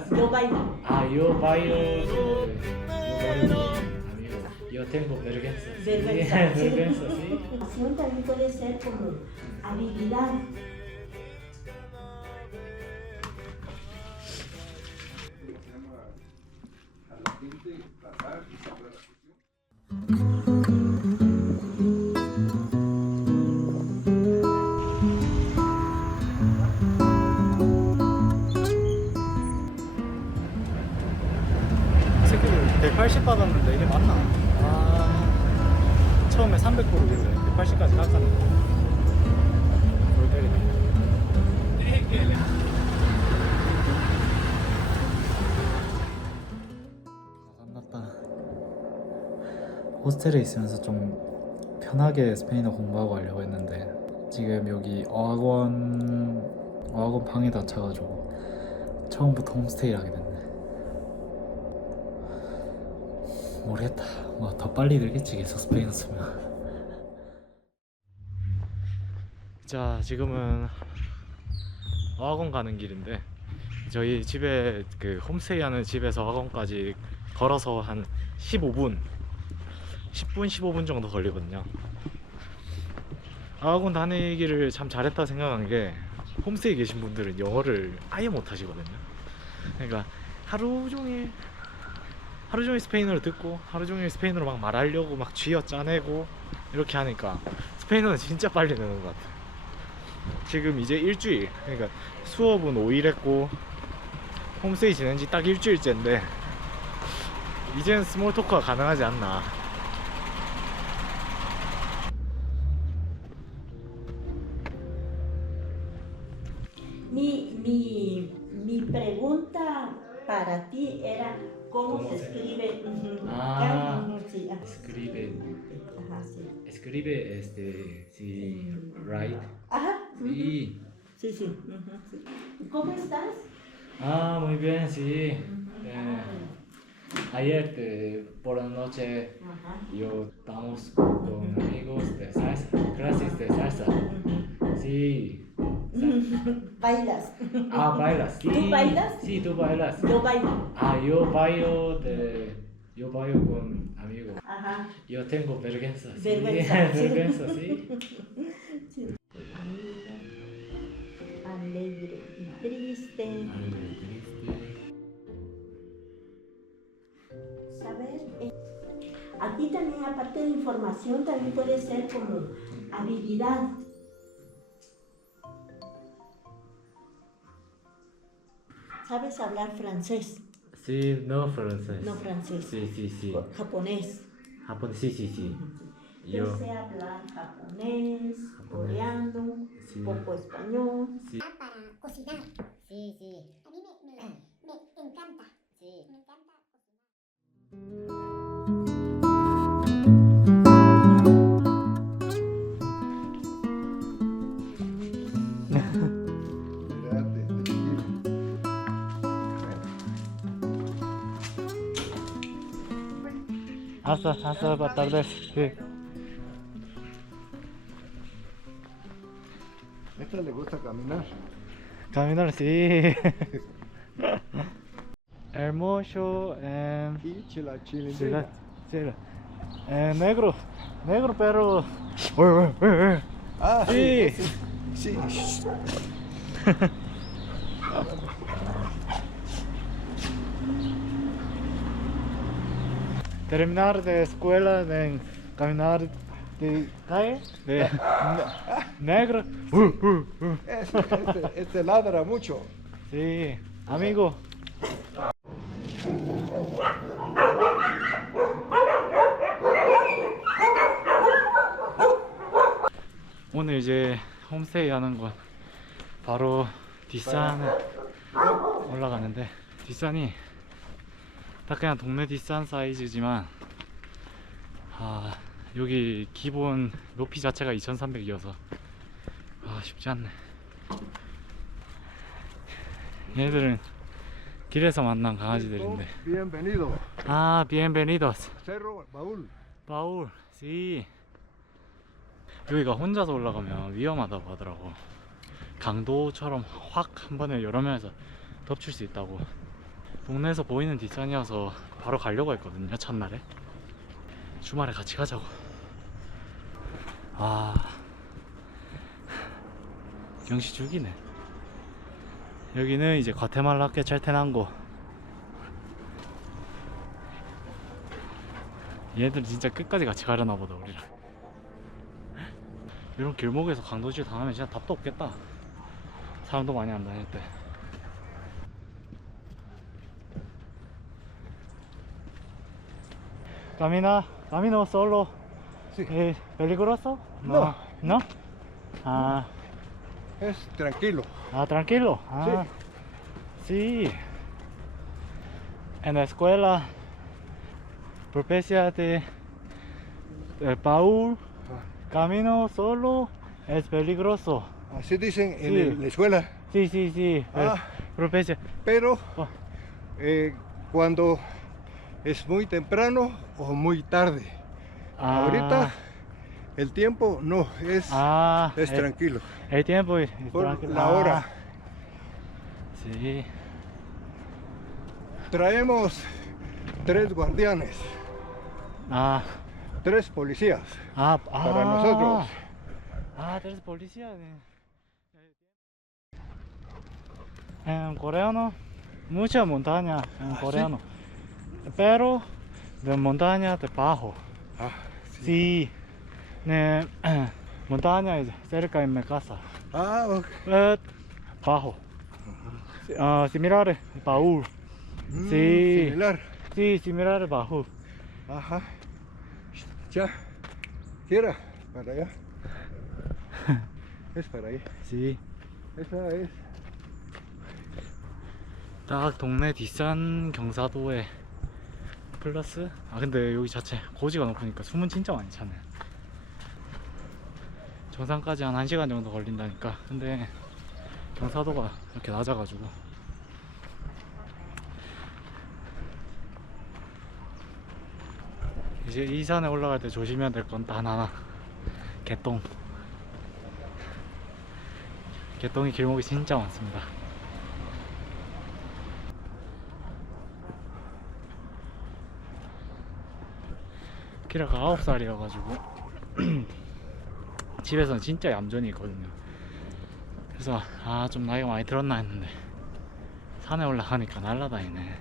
bailas? Yo bailo. Ah, yo bailo. Amigo, yo tengo vergüenza. Vergüenza, Sí, sí. vergüenza, sí. Pasión también puede ser como habilidad. A la gente pasar y saber la cuestión. 새끼를 180 받았는데 이게 맞나? 아, 처음에 300 고르길래 180까지 깎았는데 골 때리네. 안 났다. 호스텔에 있으면서 좀 편하게 스페인어 공부하고 하려고 했는데 지금 여기 어학원 방에 닫혀가지고 처음부터 홈스테이를 하게 됐네. 모르겠다. 뭐 더 빨리 늘겠지 계속 스페인어 쓰면. 자, 지금은 어학원 가는 길인데 저희 집에 그 홈스테이 하는 집에서 학원까지 걸어서 한 10분 15분 정도 걸리거든요. 학원 다니기를 참 잘했다 생각한 게 홈스테이 계신 분들은 영어를 아예 못 하시거든요. 그러니까 하루 종일 스페인어를 듣고 하루 종일 스페인어로 막 말하려고 막 쥐어 짜내고 이렇게 하니까 스페인어는 진짜 빨리 느는 것 같아요. 지금 이제 일주일, 그러니까 수업은 5일 했고 홈스테이 지낸 지 딱 일주일째인데 이제는 스몰 토크가 가능하지 않나. Mi pregunta para ti era cómo ¿Cómo se se- escribe. Ah. Sí, Escribe, ajá, sí. escribe sí, right. Ajá, Sí. sí, sí, sí. ¿Cómo estás? Ah, muy bien, sí. Ayer por la noche Ajá. yo estamos con amigos de salsa, clases de salsa. Sí. Bailas. Ah, bailas. Sí. ¿Tú bailas? Sí, tú bailas. Yo bailo. Ah, yo bailo con amigos. Ajá. Yo tengo vergüenza. Sí. Vergüenza, sí. Vergüenza, sí. Sí. Alegre y triste. Saber. Aquí también, aparte de información, también puede ser como habilidad. ¿Sabes hablar francés? Sí, no francés. No francés. Sí, sí, sí. Japonés. Japonés, sí, sí, sí. Yo Yo, sé hablar japonés, coreano, sí. poco español. Sí. Para cocinar. Sí, sí. A mí me encanta. Sí. Me encanta cocinar. Mirate, tranquilo. hasta buenas tardes. Sí. A esta le gusta caminar. Caminar, sí. Hermoso Y chila, chila. chila, chila. Negro pero uy, uy. Ah, Sí. sí. Sí. Terminar de escuela en caminar de calle de negro. Este ladra mucho. Sí, amigo. 오늘 이제 홈스테이 하는 곳 바로 뒷산에 올라가는데 뒷산이 딱 그냥 동네 뒷산 사이즈지만 여기 기본 높이 자체가 2300이어서 쉽지 않네. 얘들은 길에서 만난 강아지들인데. Bienvenido. bienvenidos. Cerro Baúl. 바울, sí. 여기가 혼자서 올라가면 위험하다고 하더라고. 강도처럼 확 한 번에 여러 명에서 덮칠 수 있다고. 동네에서 보이는 뒷산이어서 바로 가려고 했거든요, 첫날에. 주말에 같이 가자고. 아, 경치 죽이네. 여기는 이제 과테말라 케찰테난고. 얘들 진짜 끝까지 같이 가려나 보다, 우리랑. 이런 길목에서 강도질 당하면 진짜 답도 없겠다. 사람도 많이 안 다닐 때. Camino solo. Sí. ¿Peligroso? No. ¿No? Ah, Es tranquilo. tranquilo. Ah, sí. En la escuela, profesora de Paul, camino solo es peligroso. Así dicen en Sí. la escuela. Sí, sí, sí. Ah. Profesor. Pero Oh. cuando es muy temprano o muy tarde. Ahorita el tiempo no es, es tranquilo. El tiempo es Por tranquilo. la hora. Sí. Traemos 3 guardianes, 3 policías para nosotros. tres policías. En coreano, mucha montaña en coreano. Pero de montaña de bajo. Ah, Sí. Montaña es cerca de mi casa. Ah, ok. Bajo. Similar Paul. Sí. Similar. Sí, similar bajo. Ajá. Ya. Quiera. Para allá. Es para ahí. Sí. Esa es. 딱 동네 뒷산 경사도에 플러스 근데 여기 자체 고지가 높으니까 숨은 진짜 많이 차네. 정상까지 한 1시간 정도 걸린다니까. 근데 경사도가 이렇게 낮아가지고 이제 이 산에 올라갈 때 조심해야 될 건 단 하나. 개똥. 개똥이 길목이 진짜 많습니다. 키라가 9살이어가지고 집에서는 진짜 얌전히 있거든요. 그래서 좀 나이가 많이 들었나 했는데 산에 올라가니까 날라다니네.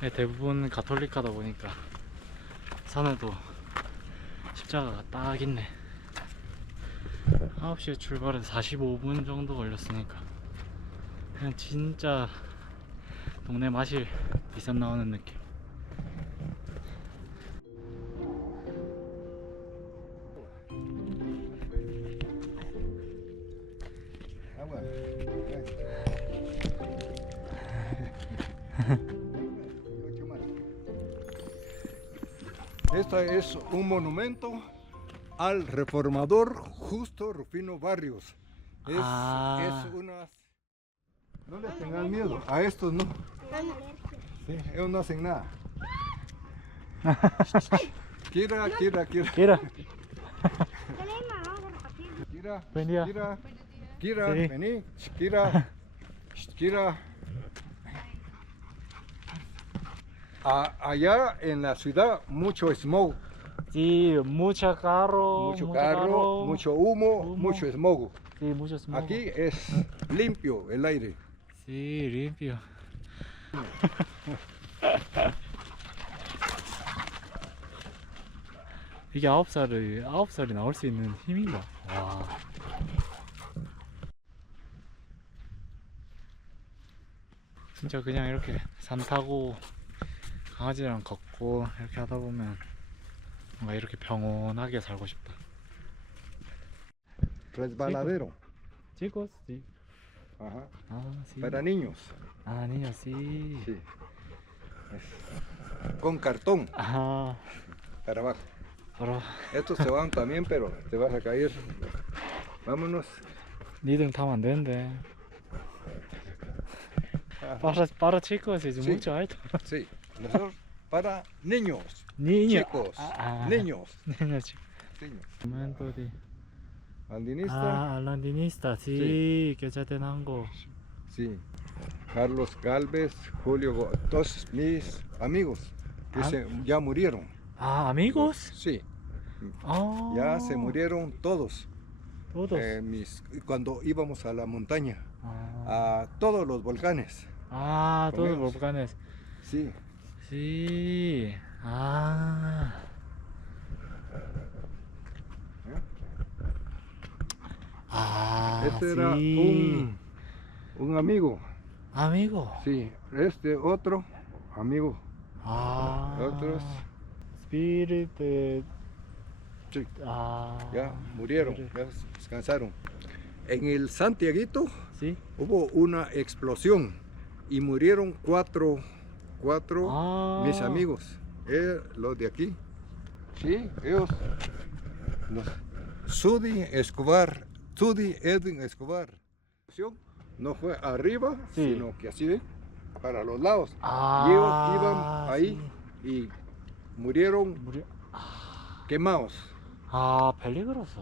네, 대부분 가톨릭하다 보니까 산에도 십자가가 딱 있네. 9시에 출발해서 45분 정도 걸렸으니까 그냥 진짜 동네 마실 뒷산 나오는 느낌. Agua. Esta es un monumento al reformador Justo Rufino Barrios. Es una... No les tengan miedo, a estos no. Sí, ellos no hacen nada. Kira. Kira. Kira, Buen día. Kira, Sí. vení. Kira. Kira. Allá en la ciudad mucho smog, Sí, mucho carro, mucho humo, mucho smog. Sí, mucho smog. Aquí es limpio el aire. Sí, limpio. 이게 9살이 나올 수 있는 힘인가? 와. 진짜 그냥 이렇게 산 타고 강아지랑 걷고 이렇게 하다 보면 뭔가 이렇게 평온하게 살고 싶다. Resbaladero. Chicos, sí. Ajá. Sí. Para niños. Niños, sí. Sí. Con cartón para abajo. 바로 Estos se van también, pero te vas a caer. Vámonos. 니들 타면 안 되는데. Para chicos es Sí. mucho alto. Sí. Nosotros para niños. Niño. chicos, Ah, niños. Niños, chicos. Niños. Momento de... Andinista, Ah, Landinista, sí, que ya tengo. sí. Carlos Galvez, Julio, todos mis amigos que Ah. ya murieron. Ah, amigos. Sí, Ah, ya se murieron todos. todos. Cuando íbamos a la montaña, Ah, a todos los volcanes. todos comimos. volcanes. Sí, Sí. Ah. Ah, este era sí. un amigo. Amigo. Sí, este otro amigo. Ah. Otros Spirit. sí, Ah. ya murieron, ya descansaron. En el Santiaguito Sí. hubo una explosión y murieron cuatro Ah. mis amigos, los de aquí. Sí, ellos, los Sudi Edwin Escobar. No fue arriba, Sí. sino que así para los lados. Ah. Y ellos iban ahí y murieron Murió. quemados. Ah, peligroso.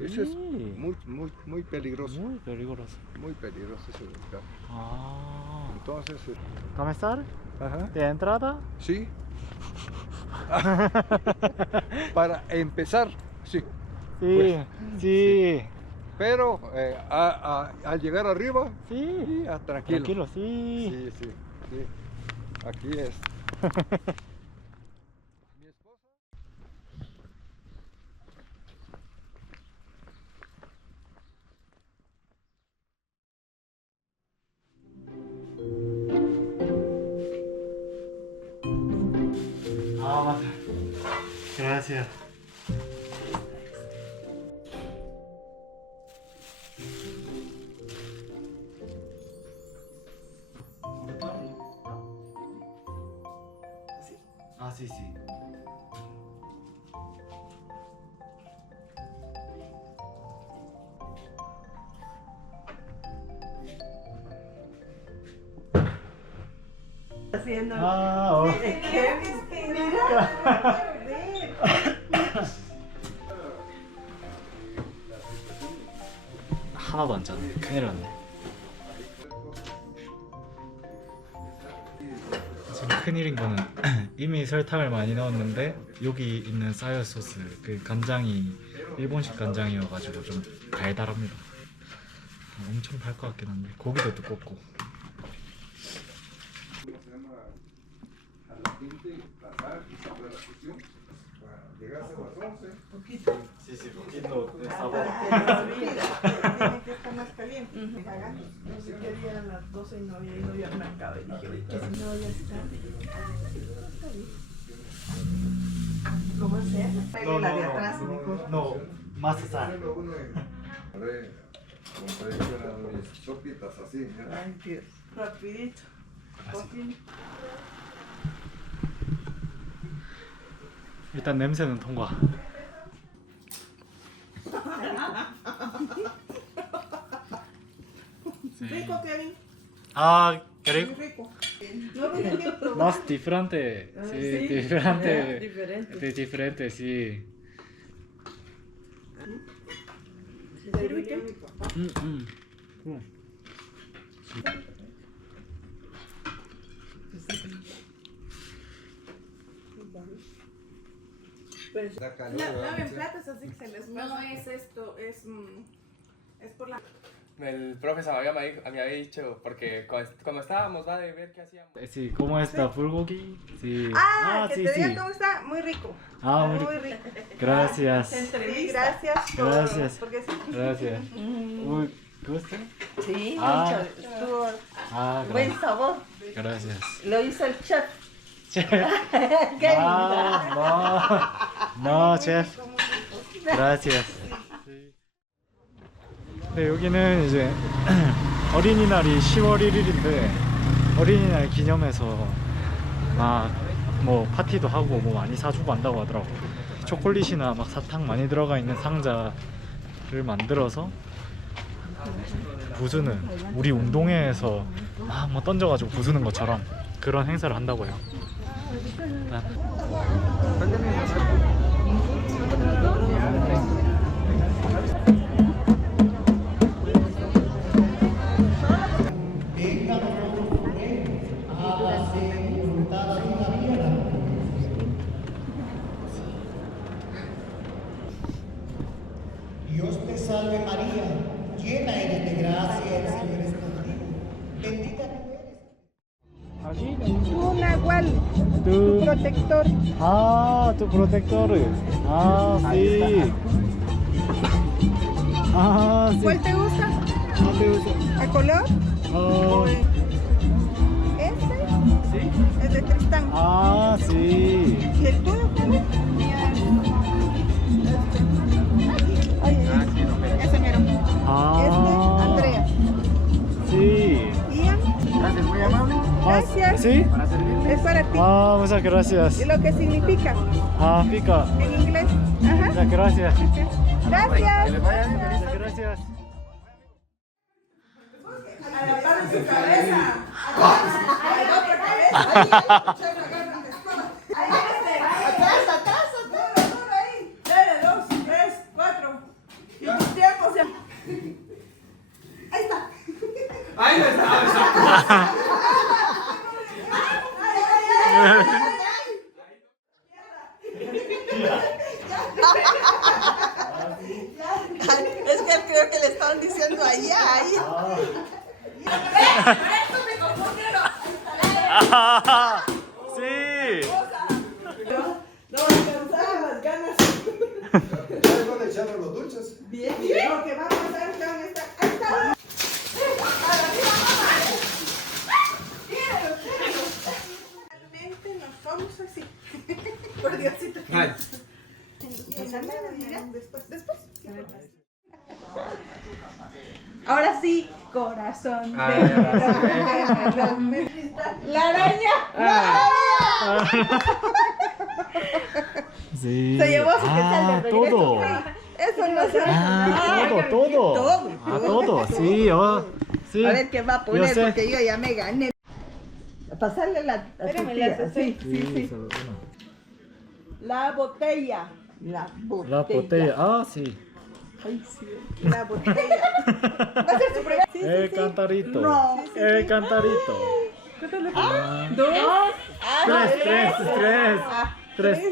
Eso es Sí. muy peligroso, Muy peligroso. muy peligroso ese volcán. Ah. Entonces, ¿Comenzar? ajá, ¿De entrada? sí. Para empezar, sí. Sí, Pues, sí. Pero al llegar arriba, Sí. sí, tranquilo. Tranquilo, sí. Sí, sí, sí. Aquí es. Mi esposa. Ah, 맞아. Gracias. Ah, sí, sí. Haciendo. Ah, oh. ¡Qué mira! 하나도 안 짜네. 큰일 났네. 지금 큰일인 거는 이미 설탕을 많이 넣었는데 여기 있는 쌀 소스 그 간장이 일본식 간장이어가지고 좀 달달합니다. 엄청 달 것 같긴 한데 고기도 두껍고. Sí, sí, poquito de sabor. Tiene que estar más caliente. No sé qué día eran las 12 y no había ido yo al mercado. Y dije, oye, que si no, ya está. ¿Cómo hacer? La de atrás, mejor. No, más sal. Compré mis sopitas así. mira. Ay, Dios. Rapidito. Cocina. 일단 냄새는 통과. Rico, Kevin. Ah, qué Muy rico. rico. No tiene tiempo. Más diferente. Sí, sí. diferente. Diferente. De diferente, sí. Serviría mi papá. Pues, Da calor, no, ¿verdad? en platos así que se les pasa. No, es esto, es por la... El profe Samaya me había dicho, porque cuando estábamos, va de ver qué hacíamos. Sí, ¿cómo está bulgogi? Sí. Ah, que sí, te sí. diga cómo está, muy rico. Ah, muy rico. Gracias. Sí, gracias. Gracias. Porque sí. Gracias. Uy, ¿gusta? Sí, Ah. mucho. Estuvo Ah, buen sabor. gracias. Lo hizo el chef. 아, no, chef. Gracias. 네, 여기는 이제 어린이날이 10월 1일인데 어린이날 기념해서 막 뭐 파티도 하고 뭐 많이 사주고 한다고 하더라고. 초콜릿이나 막 사탕 많이 들어가 있는 상자를 만들어서 부수는, 우리 운동회에서 막 뭐 던져가지고 부수는 것처럼 그런 행사를 한다고 해요. 일단 Dios te salve María, llena eres de gracia, el Señor es contigo. Bendita tú eres. Un nahual, Tu protector. Ah, tu protector. Ah, sí. Ah, sí. ¿Cuál te gusta? ¿No te gusta? ¿A color? Oh, Este ¿sí? es de Tristán. Ah, sí. ¿Y el tuyo cuál es? Oye, ese mero. Ah. Este, Andrea. Sí. Ian, Gracias, muy amable. Gracias. ¿Sí? Para servirle. es para ti. Ah, muchas gracias. ¿Y lo que significa Ah, pica. en inglés? Ajá. Muchas gracias. Gracias. Que les vaya bien. Muchas gracias. A la par de su cabeza. A la otra cabeza. Atrás, atrás. Ahí. Dale, 2, 3, 4. Y tu tiempo se... Ahí está. ¡Ay, no estaba! Es que creo que le estaban diciendo allá, ahí. Ah, sí. No, alcanzaron las ganas. Ya van a echar los dulces. Bien, bien. Lo que va a pasar, John, está. Ahí está. A la misma mamá. Tíralo. Realmente nos vamos así. Por Diosito. Ay. Después. Ahora sí, corazón. Ay, ahora La araña. Sí. Se llevó su quetzal de regreso. Todo. Eso no se Todo. Todo. Ah, todo. Sí, sí. A ver qué va a Yo poner sé. porque yo ya me gané. Pasarle la tortilla. Sí. solo uno. La botella. La botella. La botella. Ah, sí. Ay, sí. La botella. Va a ser su primera. Sí, El cantarito. No. El cantarito. Dos. Tres.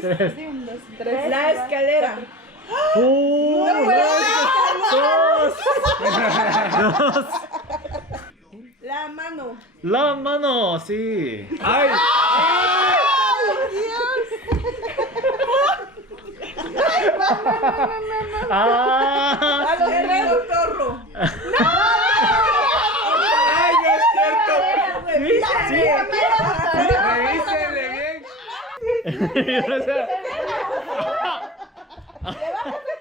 La escalera. Dos. La mano. La mano, sí. ¡Ay! Ah, A los dedos, torro. ¡Ay, no es cierto! Revísale. ¡Revísenle bien! O sea, Le vas a hacer